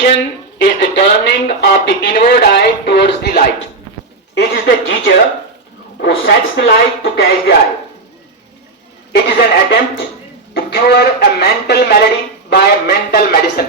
Action is the turning of the inward eye towards the light. It is the teacher who sets the light to catch the eye. It is an attempt to cure a mental malady by mental medicine.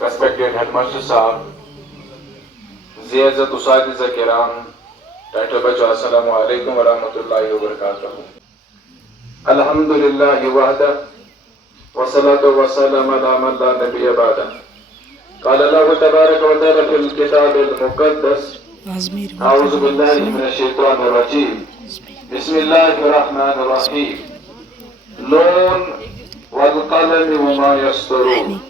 Respected Headmaster Sahab, Ziyazat Usatiza Kiram, Title Bacho, Assalamu alaikum wa rahmatullahi wa barakatuh. Alhamdulillahi wahda, wa salatu wa salam ala man la nabiyya ba'da. قال الله تبارك وتعالى في الكتاب المقدس أعوذ بالله من الشيطان الرجيم بسم الله الرحمن الرحيم نون والقلم وما يسطرون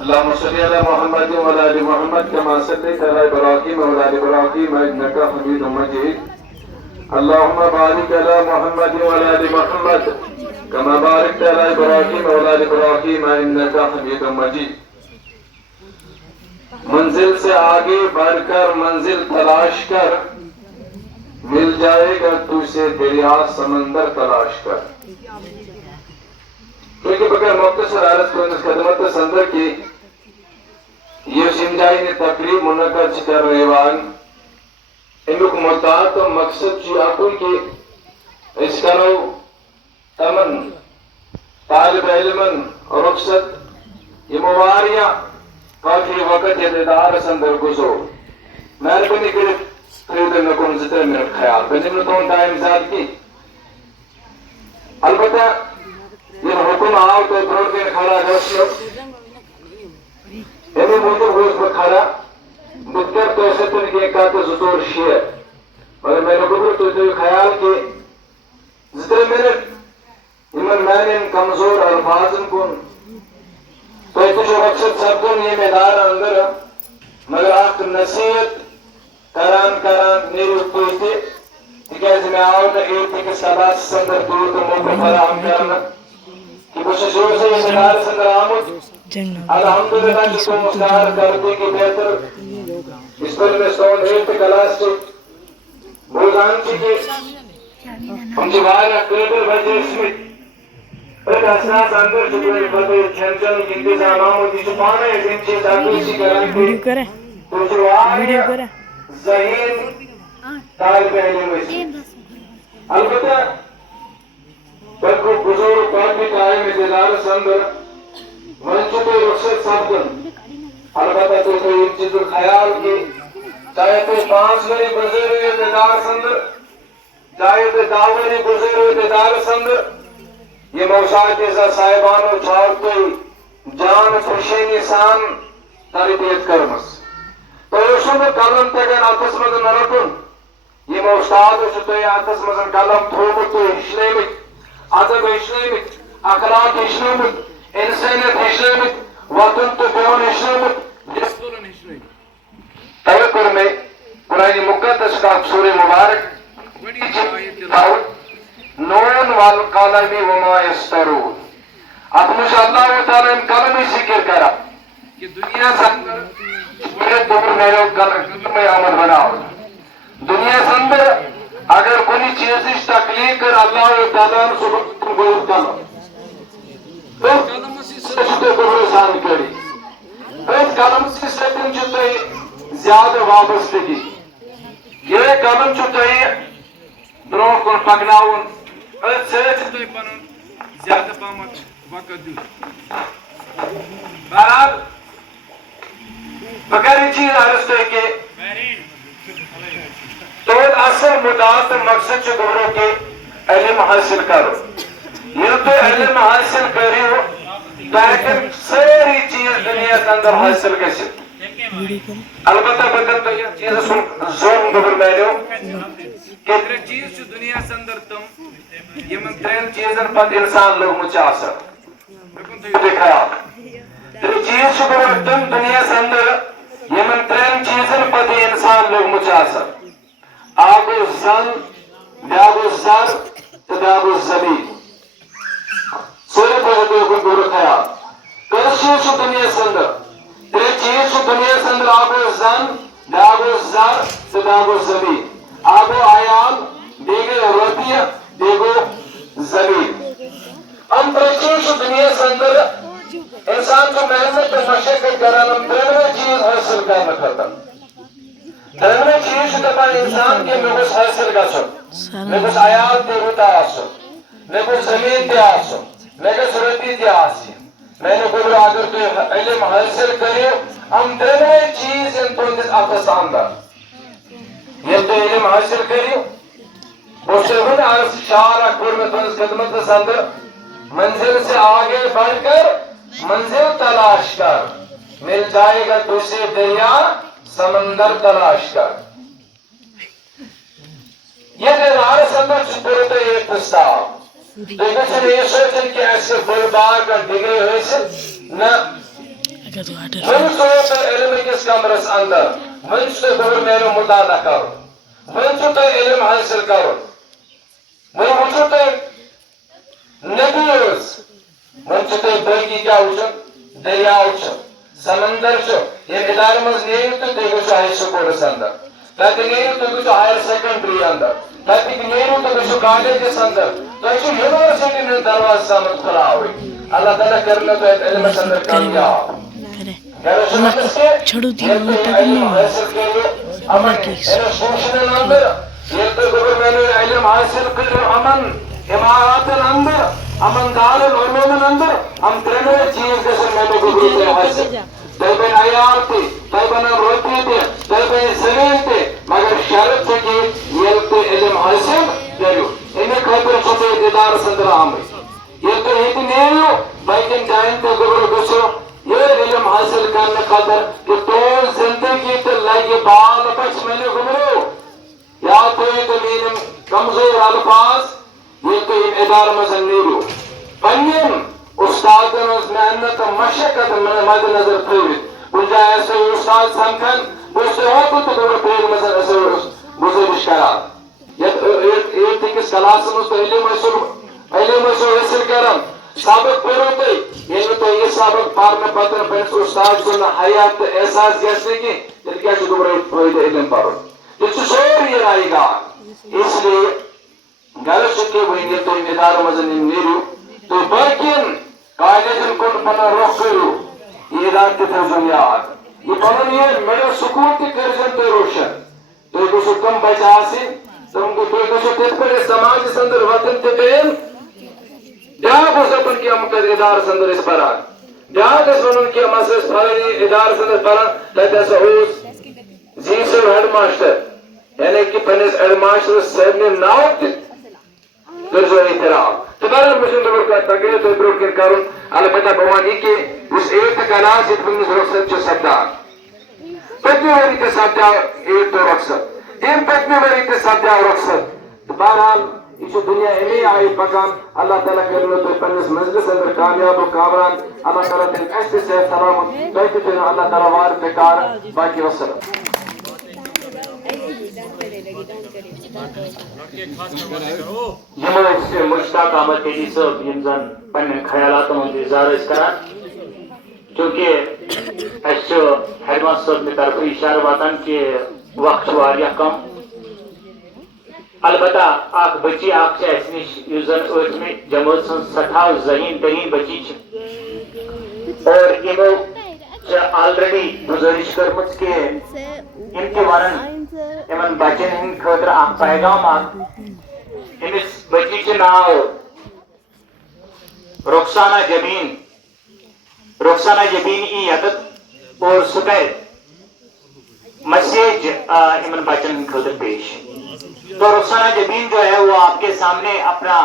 اللهم صل على محمد وعلى ال محمد كما صليت على ابراهيم وعلى ال ابراهيم انك حميد مجيد اللهم بارك على محمد وعلى ال محمد كما باركت على ابراهيم وعلى ال ابراهيم انك حميد مجيد منزل سے آگے بڑھ کر منزل تلاش کر مل جائے گا تجھے دریا سمندر تلاش کر کیونکہ بغیر مختصر عرض کو اس خدمت سندر کی یہ سمجھائی نے تقریب منعقد کر ریوان امیک مدعات و مقصد چی آکوئی کی اس کنو تمن طالب علمن رخصت یہ مواریاں کافی وقت اعتدار سندر گزو مہربانی کرے خرید نکن زدر منٹ خیال بنیم نتون ٹائم زیاد کی البتہ یہ حکم آؤ تو بروڑ کے کھڑا گوشیو یعنی موجود گوش پر کھڑا بدکر تو اسے تن کے کاتا زطور شیئر مگر میں نے بگر تو خیال کہ زدر منٹ ایمن میں ان کمزور الفاظن کن تو ایتو جو مقصد سب کن یہ میدار اندر مگر آخر نصیحت کران نیرو تویتے تکیز میں آؤ نا ایتی کے سلاس سندر دور تو موقع فراہم کرنا کہ کچھ شروع سے یہ میدار سندر آمد الحمدللہ جس کو مستعار کرتے کی بہتر اس پر میں سٹون ایت کلاس سے بوزان چی کے ہم جوائل اکریبر بجے اس میں ایک اسناس اندر چکوئے فتح چھنچن کی انتظام آمد جس پانا ہے جن چیز آگے اسی کریں تو جوائل ذہین طالب علم اسی البتہ بلکہ بزرگ پاکی قائم اتدار سندر منچو تو رخصت سابقن البتہ تو ایک چیز خیال کی چاہے تو 5 وری بزرگ اتدار سندر چاہے تو 10 وری بزرگ اتدار سندر یہ موسیقی ایسا صاحبانو چھاڑتوئی جان خوشی نسان تربیت کرمس تو اسم کلم تگن آتس مدن نرکن یہ موستاد اسے آتس مدن کلم تھومت تو ہشنیمت عدب ہشنیمت اخلاق ہشنیمت انسانیت ہشنیمت وطن تو بیون ہشنیمت جسدن ہشنیمت توقر میں قرآن مقدس کا سورہ مبارک بڑی جائے تلاوت نون والقلم وما یسطرون اب مجھے اللہ تعالیٰ ان کلمی ذکر کرا کہ دنیا سندر سورت دور میرے قلم میں عمل بناؤ دنیا سندر اگر کوئی چیز اس تکلیف کر اللہ تعالیٰ نے سبق گوئر کرو تو قلم سے سجدے بروسان کری تو قلم سے سجدے زیادہ وابستگی یہ قدم چھو تۄہہِ برونٛہہ کُن پکناوُن أتھۍ سۭتۍ چھُ تۄہہِ پنُن زیادٕ پہمتھ وقت دیُن بہرحال بہٕ کرٕ یہِ چیٖز عرض تۄہہِ کہِ تُہُنٛد اصل مُدعا تہٕ مقصد چھُ گوٚبرو کہِ علم حٲصِل کرُن ییٚلہِ تُہۍ علم حٲصِل کٔرِو تۄہہِ ہیٚکن سٲری چیٖز دُنیاہس انٛدر حٲصِل گٔژھِتھ البتہ بہٕ دِمہٕ تۄہہِ یتھ چیٖزس کُن زوٚن گوٚبُر میٛانیو کہ ترٛےٚ چیٖز چھِ دُنیاہس انٛدر تِم یِمن ترٛٮ۪ن چیٖزن پتہٕ اِنسان لوٚگمُت چھُ آسان مےٚ کُن تھٲیِو تُہۍ خیال ترٛےٚ چیٖز چھِ گوٚبُر تِم دُنیاہس انٛدر یِمن ترٛٮ۪ن چیٖزن پتہٕ اِنسان لوٚگمُت چھُ آسان اکھ گوٚو زن بیٛاکھ گوٚو زر تہٕ بیٛاکھ گوٚو زمیٖن سٲری تھٲیِو تُہۍ یِکُن گوٚبُر خیال کٔژ چیٖز چھِ دُنیاہس انٛدر ترٛےٚ چیٖز چھِ دُنیاہس انٛدر اکھ گوٚو زن بیٛاکھ گوٚو زر تہٕ بیٛاکھ گوٚو زمیٖن اکھ گوٚو عیال بیٚیہِ گٔے رۄپیہِ بیٚیہِ گوٚو زمیٖن یِم ترٛےٚ چیٖز چھِ دُنیاہس انٛدر اِنسان چھُ محنت تہٕ مشقت کران یِم ترٛٮ۪نوَے چیٖز حٲصِل کرنہٕ خٲطرٕ ترٛٮ۪نوَے چیٖز چھُ دپان اِنسان کہِ مےٚ گوٚژھ حٲصِل گژھُن مےٚ گوٚژھ عیال تہِ رُت آسُن مےٚ گوٚژھ زمیٖن تہِ آسُن مےٚ گژھِ رۄپیہِ تہِ آسٕنۍ میٛانہِ گوٚبرو اگر تُہۍ علم حٲصِل کٔرِو یِم ترٛٮ۪نوَے چیٖز یِن تُہنٛدِس اَتھس انٛدر ییٚلہِ تُہۍ علم حٲصِل کٔرِو بہٕ چھُس تۄہہِ وُنہِ عرض شعار اکھ کوٚر مےٚ تُہنٛدِس خدمتس انٛدر منزل سے آگے بڑھ کر منزل تلاش کر مل جائے گا تجھے دریا سمندر تلاش کر یتھ ادارس انٛدر چھُس بہٕ تۄہہِ یہِ پرٛستاو تُہۍ گٔژھِو یہِ سوٗنٛچُن کہِ اَسہِ چھِ بٔڑ بار کانٛہہ ڈگری حٲصِل نہ وۄنۍ ژوٚو تۄہہِ علم أکِس کمرس انٛدر وۄنۍ چھُ تۄہہِ گوٚبُر میٛانیو مُطالعہ کرُن وۄنۍ چھُ تۄہہِ علم حٲصِل کرُن وۄنۍ وٕچھِو تُہۍ نبیٖز وۄنۍ چھُ تۄہہِ باقی کیٛاہ وٕچھُن دٔریاو چھُ سمندر چھُ ییٚمہِ ادارٕ منٛز نیرِو تہٕ تُہۍ گٔژھِو ہاے سکوٗلس انٛدر تتہِ نیرِو تُہۍ گٔژھِو ہایر سیکنڈری انٛدر تتہِ نیرِو تُہۍ گٔژھِو کالیجس انٛدر تۄہہِ چھُ یونیورسٹی ہٕنٛدۍ دروازٕ سامن کھُلاوٕنۍ اللہ تعالیٰ کٔرِ مےٚ تۄہہِ علمس انٛدر کامیاب غرض چھُ وَنس کہِ ییٚلہِ تُہۍ علم حٲصِل کٔرِو یِمن انسٹیوشنن انٛدر ییٚلہِ تُہۍ گوٚبُر میٛانیو علم حٲصِل کٔرِو یِمن عماراتن انٛدر یِمن دارالعلوٗمن انٛدر یِم ترٛٮ۪نوَے چیٖز گژھن میٛانیو گوٚبرو تۄہہِ حٲصِل تۄہہِ بنہِ عیال تہِ تۄہہِ بنن رۄپیہِ تہِ تۄہہِ بنہِ زمیٖن تہِ مگر شرط چھُ کہِ ییٚلہِ تُہۍ علم حٲصِل کٔرِو اَمہِ خٲطرٕ چھُو تُہۍ ادارس انٛدر آمٕتۍ ییٚلہِ تُہۍ ییٚتہِ نیرِو باقین جاین تہِ گوٚبرو گٔژھِو یہِ علم حٲصِل کرنہٕ خٲطرٕ کہِ تُہنٛز زندگی تہِ لگہِ بال بچ میٛانیو گوٚبرو یاد تھٲیِو تُہۍ میٛٲنۍ یِم کمزور الفاظ ییٚلہِ تُہۍ ییٚمہِ ادارٕ منٛز نیرِو پننٮ۪ن اُستادن ہٕنٛز محنت تہٕ مشقت مد نظر تھٲوِتھ کُنہِ جایہِ آسہِ تۄہہِ اُستاد سمکھان بہٕ چھُس تۄہہِ اوترٕ تہِ گوٚبرو پیغ منٛز گُزٲرِش کران یتھ أکِس کلاسس منٛز تُہۍ علم ٲسِو حٲصِل کران سبق پٔرِو تُہۍ ییٚلہِ نہٕ تۄہہِ یہِ سبق پرنہٕ پتہٕ پننِس اُستاد سُنٛد حیات تہٕ احساس گژھِ نہٕ کینٛہہ تیٚلہِ کیٛاہ چھُ گوٚبرو فٲیدٕ علم پرُن تیٚلہِ چھُ سورُے رایہِ گار اس لیے غرض چھُ کہِ وۄنۍ ییٚلہِ تُہۍ ییٚمہِ ادارٕ منٛز نیرِو تُہۍ باقین کالیجن کُن پنُن رۄخ کٔرِو یہِ ادارٕ تہِ تھٲیزیون یاد یہِ پنُن یہِ مڈل سکوٗل تہِ کٔرۍزیون تُہۍ روشن تُہۍ گٔژھِو تِم بچہِ آسٕنۍ تِم تُہۍ گٔژھِو تِتھ پٲٹھۍ سماجس انٛدر وتھٕنۍ تہِ بیٚیہِ بیٛاکھ اوس دپان کہِ یِم کتھ ادارس انٛدر ٲسۍ پران بیٛاکھ ٲسۍ ونان کہِ یِم ہسا ٲسۍ فلٲنی ادارس انٛدر پران تتہِ ہسا اوس زی صٲب ہیڈ ماسٹر یعنی کہِ پننِس ہیڈ ماسٹرس سارنٕے ناو تہِ کٔرۍزیو احترام تہٕ بہرحال بہٕ چھُس دپان کتھ تۄہہِ گٔیو تۄہہِ برونٛٹھ کِنۍ کرُن البتہ بہٕ ونہٕ یہِ کہِ یُس 8th کلاس ییٚتہِ وٕنکیٚنس رۄخصت چھُ سپدان پٔتمہِ ؤری تہِ سپداو 8th رۄخصت تمہِ پٔتمہِ ؤری تہِ سپداو رۄخصت تہٕ بہرحال یہ دنیا امی آئی پکان اللہ تعالیٰ کرنو تو پنس منزلس اندر کامیاب و کامران اللہ تعالیٰ تین ایسے صحت سلامت تو تین اللہ تعالیٰ وار بیکار باقی وسلم یہ مشتاق احمد تیلی صاحب یم زن پن خیالات ہند اظہار کران چونکہ ہیڈ ماسٹر صاحب طرف اشارہ واتان کہ وقت کم البتہ اخ بچی اخ اس نش اس زن ٲٹھمہِ جمٲژ ہٕنٛز سٹھاو ذہین ترین بچی اور یمو آلریڈی گزارش کرمٕژ کہ یم تہِ ونن یمن بچن ہند خاطر اخ پیغام امس بچی ناو رخسانہ جبین ای یتت اور سہ کر میسیج ان بچن خاطر پیش. تو رخسانہ جبین جو ہے وہ آپ کے سامنے اپنا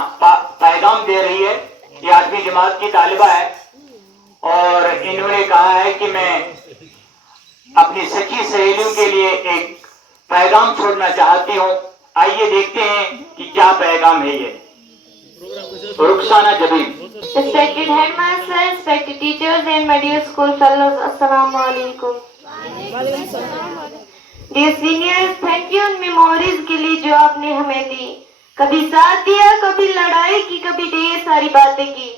پیغام دے رہی ہے. یہ 8ویں جماعت کی طالبہ ہے اور انہوں نے کہا ہے کہ میں اپنی سچی سہیلیوں کے لیے ایک پیغام چھوڑنا چاہتی ہوں. آئیے دیکھتے ہیں کہ کیا پیغام ہے یہ. رخسانہ جبین. Respected headmaster, respected teachers and my dear school fellows, Assalamu alaikum. Dear seniors, thank you in memories کے لیے جو آپ نے ہمیں دی. کبھی ساتھ دیا, کبھی لڑائی کی, کبھی ڈھیر ساری باتیں کی.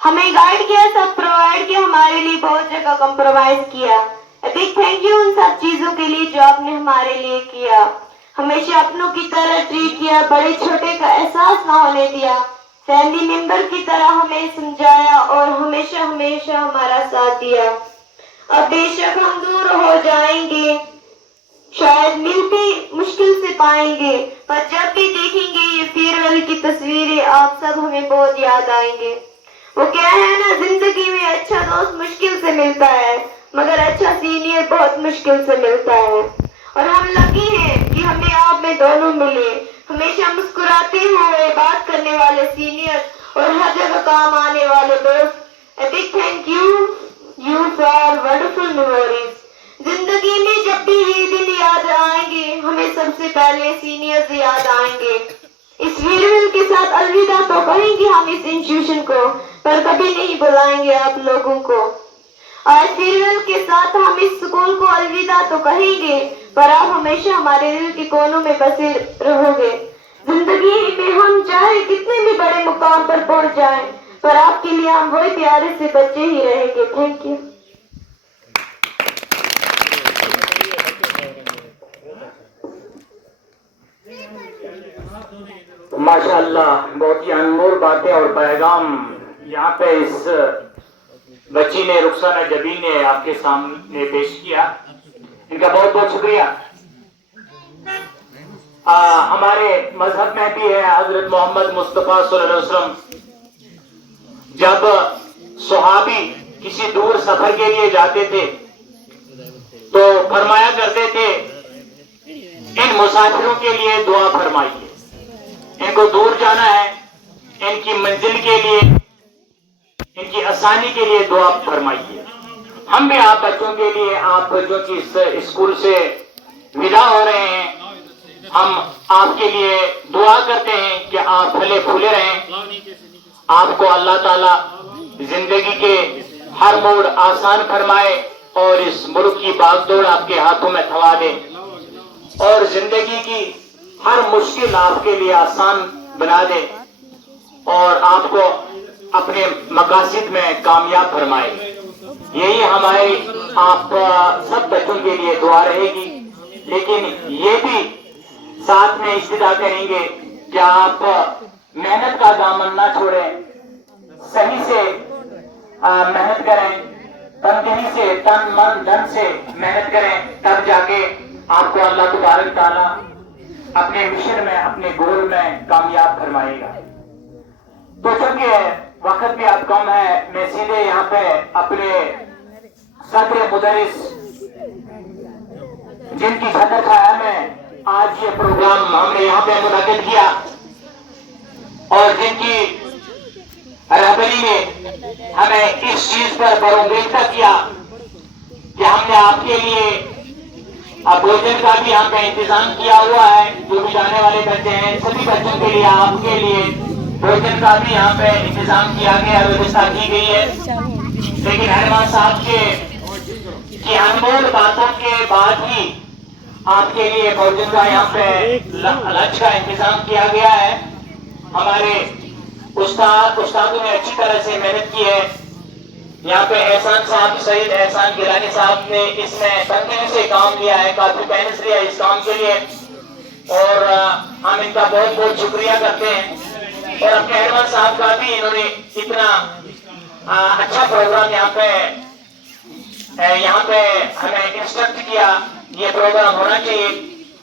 ہمیں گائیڈ کیا, سب پرووائڈ کیا, ہمارے لیے بہت جگہ کمپرومائز کیا. بگ تھینک یو ان سب چیزوں کے لیے جو آپ نے ہمارے لیے کیا. ہمیشہ اپنوں کی طرح ٹریٹ کیا, بڑے چھوٹے کا احساس نہ ہونے دیا. فیملی ممبر کی طرح ہمیں سمجھایا اور ہمیشہ ہمارا ساتھ دیا. اب بے شک ہم دور ہو جائیں گے, شاید مل بھی مشکل سے پائیں گے, پر جب بھی دیکھیں گے یہ فیئرویل کی تصویریں آپ سب ہمیں بہت یاد آئیں گے. وہ کیا ہے نا, زندگی میں اچھا دوست مشکل سے ملتا ہے مگر اچھا سینئر بہت مشکل سے ملتا ہے. اور ہم لکی ہیں کہ ہمیں آپ میں دونوں ملے. ہمیشہ مسکراتے ہوئے بات کرنے والے سینئر اور ہر جگہ کام آنے والے دوست. A big thank you for wonderful memories. زندگی میں جب بھی یہ دن یاد آئیں گے ہمیں سب سے پہلے سینئرز یاد آئیں گے. اس فیئرویل کے ساتھ الوداع تو کہیں گے ہم اس انسٹیٹیوشن کو, پر کبھی نہیں بلائیں گے آپ لوگوں کو. آج فیئرویل کے ساتھ ہم اس اسکول کو الوداع تو کہیں گے, پر آپ ہمیشہ ہمارے دل کے کونوں میں بسے رہو گے. زندگی میں ہم چاہے کتنے بھی بڑے مقام پر پہنچ جائیں, پر آپ کے لیے ہم وہی پیارے سے بچے ہی رہیں گے. Thank you. ماشاء اللہ, بہت ہی انمول باتیں اور پیغام یہاں پہ اس بچی نے, رخسانہ جبین نے آپ کے سامنے پیش کیا. ان کا بہت بہت شکریہ. ہمارے مذہب میں بھی ہے, حضرت محمد مصطفیٰ صلی اللہ علیہ وسلم جب صحابی کسی دور سفر کے لیے جاتے تھے تو فرمایا کرتے تھے ان مسافروں کے لیے دعا فرمائیے. ان کو دور جانا ہے, ان کی منزل کے لیے, ان کی آسانی کے لیے دعا فرمائیے. ہم بھی آپ بچوں کے لیے, آپ بچوں کی اسکول سے ودا ہو رہے ہیں, ہم آپ کے لیے دعا کرتے ہیں کہ آپ پھلے پھولے رہیں. آپ کو اللہ تعالیٰ زندگی کے ہر موڑ آسان فرمائے اور اس ملک کی باغ دوڑ آپ کے ہاتھوں میں تھوا دے اور زندگی کی ہر مشکل آپ کے لیے آسان بنا دے اور آپ کو اپنے مقاصد میں کامیاب فرمائے. یہی ہماری آپ سب بچوں کے لیے دعا رہے گی. لیکن یہ بھی ساتھ میں استدا کریں گے کہ آپ محنت کا دامن نہ چھوڑیں, صحیح سے محنت کریں, تندہی سے, تن من دھن سے محنت کریں, تب جا کے آپ کو اللہ تبارک تعالیٰ اپنے مشن میں, اپنے گول میں کامیاب فرمائے گا. تو چونکہ وقت بھی اب کم ہے, میں سیدھے یہاں پہ اپنے صدر مدرس جن کی چھتر چھایا میں آج یہ پروگرام ہم نے یہاں پہ منعقد کیا اور جن کی رہبری میں ہمیں اس چیز پر بروانگیختہ کیا کہ ہم نے آپ کے لیے بھوجن کا بھی یہاں پہ انتظام کیا ہوا ہے. جو بھی جانے والے بچے ہیں سبھی بچوں کے لیے آپ کے لیے بھوجن کا بھی یہاں پہ انتظام کیا گیا, ویوستھا کی گئی ہے. لیکن ہیڈمان صاحب کی انمول باتوں کے بعد ہی آپ کے لیے بھوجن کا یہاں پہ لنچ کا انتظام کیا گیا ہے. ہمارے استادوں نے اچھی طرح سے محنت کی ہے. یہاں پہ احسان صاحب, سعید احسان گیلانی صاحب نے اس میں تنظیم سے کام لیا ہے, کافی محنت لیا اس کام کے لیے اور ہم ان کا بہت بہت شکریہ کرتے ہیں. اور اپنے ہیڈمان صاحب کا بھی, انہوں نے اتنا اچھا پروگرام یہاں پہ ہمیں انسٹرکٹ کیا, یہ پروگرام ہونا چاہیے.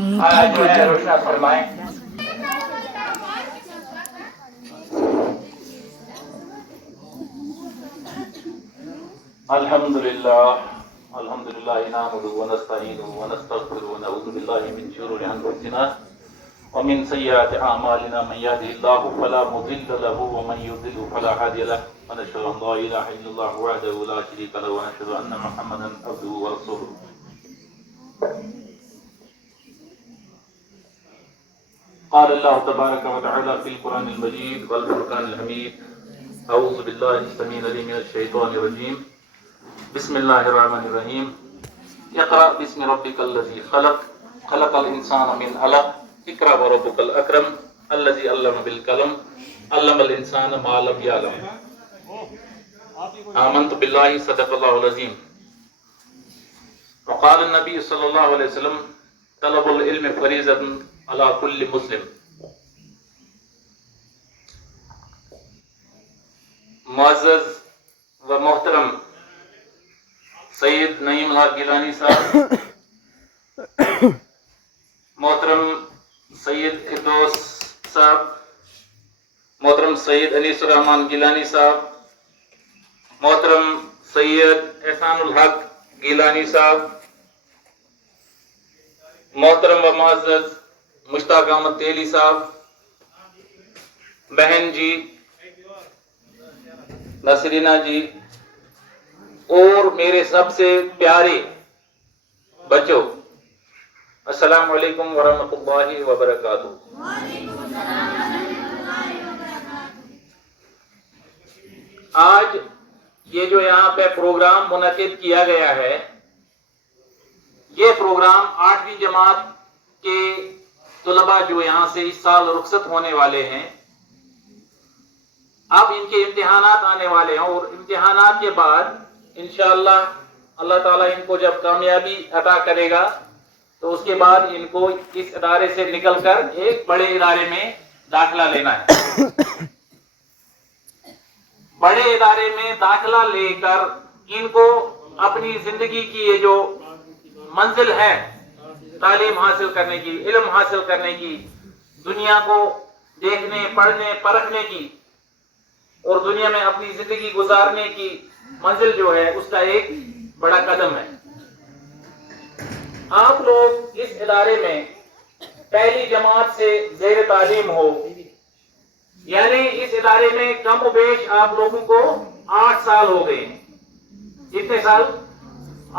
منہ تھک جو ہے گیا روشنا فرمائیں۔ الحمد لله نحمده ونستعينه ونستغفره ونعوذ بالله من شرور انفسنا ومن سيئات اعمالنا من يهده الله فلا مضل له ومن يضلل فلا هادي له ونشهد ان لا اله الا الله وحده لا شريك له ونشهد ان محمدا عبده ورسوله قال الله تبارك وتعالى في القرآن المجيد والفرقان الحميد اعوذ بالله السميع العليم من الشيطان الرجيم بسم الله الرحمن الرحيم اقرأ باسم ربك الذي خلق خلق الإنسان من علق اقرأ وربك الأكرم الذي علم بالقلم علم الإنسان ما لم يعلم آمنت بالله صدق الله العظيم وقال النبي صلى الله عليه وسلم طلب العلم فریضة على كل مسلم۔ معزز و محترم سید نعیم الحق گیلانی صاحب، محترم سید فردوس صاحب، محترم سید انیس الرحمان گیلانی صاحب، محترم سید احسان الحق گیلانی صاحب، محترم و معزز مشتاق احمد تیلی صاحب، بہن جی نسرینہ جی، اور میرے سب سے پیارے بچوں، السلام علیکم ورحمۃ اللہ وبرکاتہ۔ آج یہ جو یہاں پہ پروگرام منعقد کیا گیا ہے، یہ پروگرام 8ویں جماعت کے طلباء جو یہاں سے اس سال رخصت ہونے والے ہیں، اب ان کے امتحانات آنے والے ہیں اور امتحانات کے بعد انشاءاللہ اللہ تعالیٰ ان کو جب کامیابی عطا کرے گا تو اس کے بعد ان کو اس ادارے سے نکل کر ایک بڑے ادارے میں داخلہ لینا ہے۔ بڑے ادارے میں داخلہ لے کر ان کو اپنی زندگی کی یہ جو منزل ہے تعلیم حاصل کرنے کی، علم حاصل کرنے کی، دنیا کو دیکھنے، پڑھنے، پرکھنے کی اور دنیا میں اپنی زندگی گزارنے کی منزل جو ہے اس کا ایک بڑا قدم ہے۔ آپ لوگ اس ادارے میں پہلی جماعت سے زیر تعلیم ہو، یعنی اس ادارے میں کم و بیش آپ لوگوں کو 8 سال ہو گئے ہیں۔ کتنے سال؟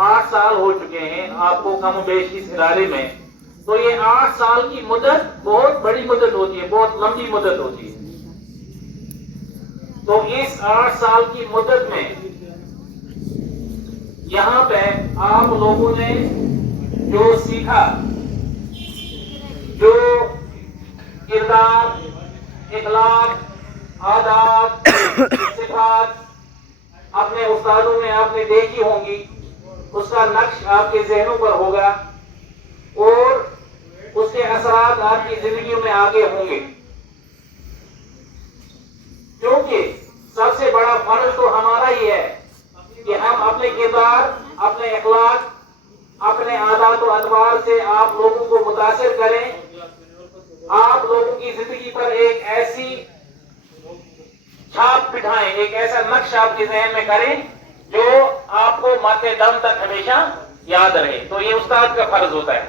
8 سال ہو چکے ہیں آپ کو کم و بیش اس ادارے میں۔ تو یہ 8 سال کی مدت بہت بڑی مدت ہوتی ہے، بہت لمبی مدت ہوتی ہے۔ تو اس 8 سال کی مدت میں یہاں پہ آپ لوگوں نے جو سیکھا، جو کردار، اخلاق، عادات، صفات اپنے استادوں میں آپ نے دیکھی ہوں گی، اس کا نقش آپ کے ذہنوں پر ہوگا اور اس کے اثرات آپ کی زندگیوں میں آگے ہوں گے۔ کیونکہ سب سے بڑا فرض تو ہمارا ہی ہے کہ ہم اپنے کردار، اپنے اخلاق، اپنے عادات و اطوار سے آپ لوگوں کو متاثر کریں، آپ لوگوں کی زندگی پر ایک ایسی چھاپ بٹھائیں، ایک ایسا نقش آپ کے ذہن میں کریں جو آپ کو مرتے دم تک ہمیشہ یاد رہے۔ تو یہ استاد کا فرض ہوتا ہے۔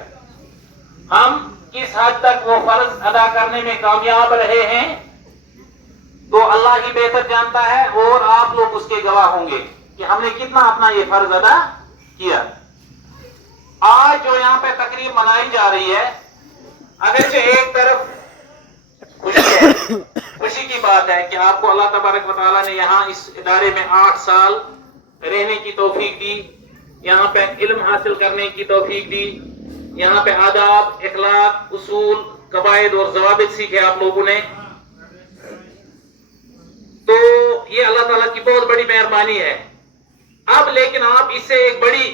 ہم کس حد تک وہ فرض ادا کرنے میں کامیاب رہے ہیں تو اللہ ہی بہتر جانتا ہے، اور آپ لوگ اس کے گواہ ہوں گے کہ ہم نے کتنا اپنا یہ فرض ادا کیا۔ آج جو یہاں پہ تقریب منائی جا رہی ہے، اگرچہ ایک طرف خوشی ہے، خوشی کی بات ہے کہ آپ کو اللہ تبارک و تعالیٰ نے یہاں اس ادارے میں 8 سال رہنے کی توفیق دی، یہاں پہ علم حاصل کرنے کی توفیق دی، یہاں پہ آداب، اخلاق، اصول، قواعد اور ضوابط سیکھے آپ لوگوں نے۔ تو یہ اللہ تعالیٰ کی بہت بڑی مہربانی ہے۔ اب لیکن آپ اس سے ایک بڑی